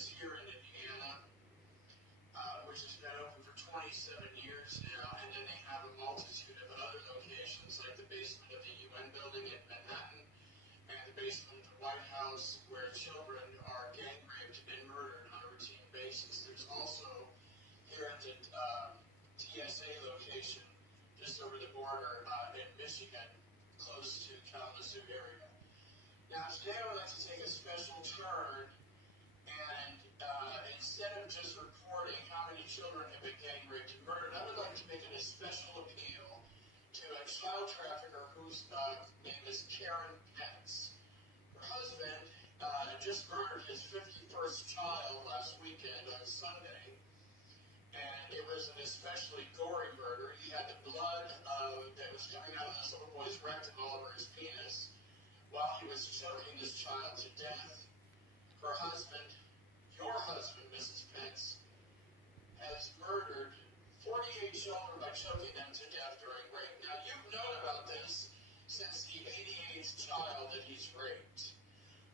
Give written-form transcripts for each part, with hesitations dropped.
is here in Indiana, which has been open for 27 years now, and then they have a multitude of other locations, like the basement of the UN building in Manhattan, and the basement of the White House, where children are gang raped and murdered on a routine basis. There's also here at the TSA location, just over the border in Michigan, close to Kalamazoo area. Now today I would like to take a special turn, and instead of just reporting how many children have been gang raped and murdered, I would like to make a special appeal to a child trafficker whose name is Karen Pence. Her husband just murdered his 51st child last weekend on Sunday, and it was an especially gory murder. He had the blood that was coming out of this little boy's rectum all over his penis while he was choking this child to death. Her husband, your husband, Mrs. Pence, has murdered 48 children by choking them to death during rape. Now, you've known about this since the 88th child that he's raped.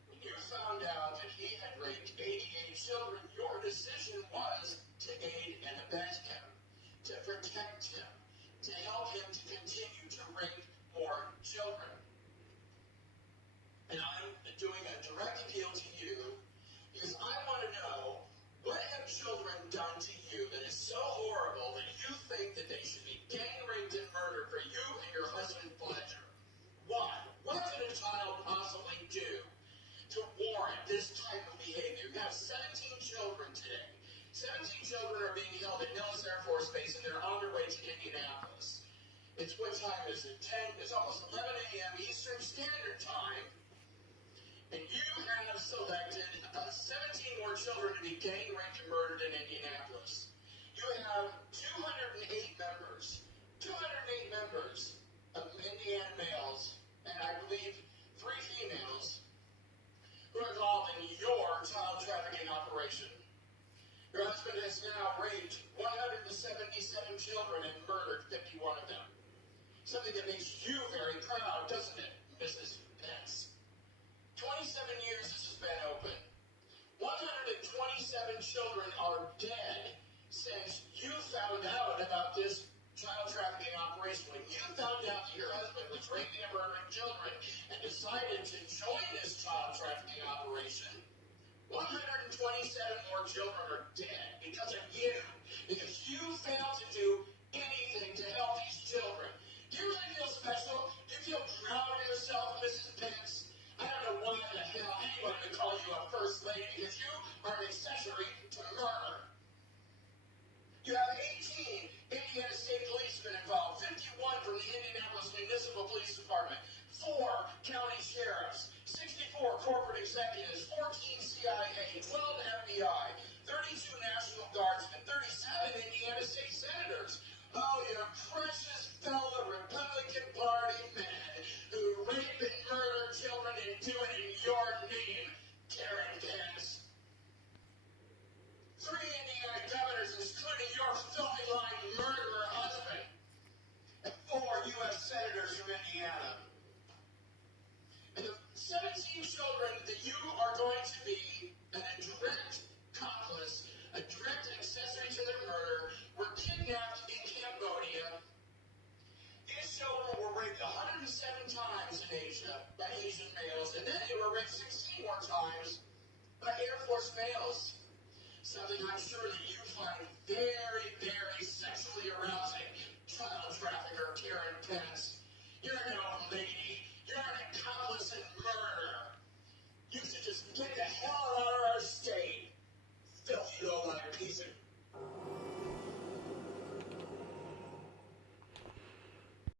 When you found out that he had raped 88 children, your decision was to aid and abet him, to protect him, to help him to continue to rape more children. And I'm doing a direct appeal to you because I want to know, what have children done to you that is so horrible that you think that they should be gang raped and murdered for you and your husband's pleasure? Why? What could a child possibly do to warrant this type of behavior? You have 17 children today. 17 children are being held at Nellis Air Force Base, and they're on their way to Indianapolis. It's what time is it? It's almost 11 a.m. Eastern Standard Time. And you have selected 17 more children to be gang raped and murdered in Indianapolis. You have 208 members of Indiana males, and I believe 3 females, who are involved in your child trafficking operation. Your husband has now raped 177 children and murdered 51 of them. Something that makes you very proud, doesn't it, Mrs. Pence? 27 years this has been open. 127 children are dead since you found out about this child trafficking operation. When you found out that your husband was raping and murdering children and decided to join this child trafficking operation, 127 more children are dead because of you. Because you failed to do anything to help these children. Do you really feel special? Do you feel proud of yourself, Mrs. Pence? I don't know why the hell anyone would call you a first lady, because you are an accessory to murder. You have 18 Indiana State policemen involved, 51 from the Indianapolis Municipal Police Department, 4 county sheriffs, 64 corporate executives, 14 CIA, 12 FBI, 32 National Guardsmen, 37 Indiana State senators. Oh, you precious fellow Republican Party men who rape and murder children and do it in your name, Karen Pence. 3 Indiana governors, including your filthy-lying murderer husband, and 4 U.S. senators from Indiana. And the 17 children that you are going to be a direct accomplice, a direct accessory to their murder, were kidnapped in Cambodia. These children were raped 107 times in Asia by Asian males, and then they were raped 16 more times by Air Force males. Something I'm sure that you find very, very sexually arousing, child trafficker Karen Pence. You're no lady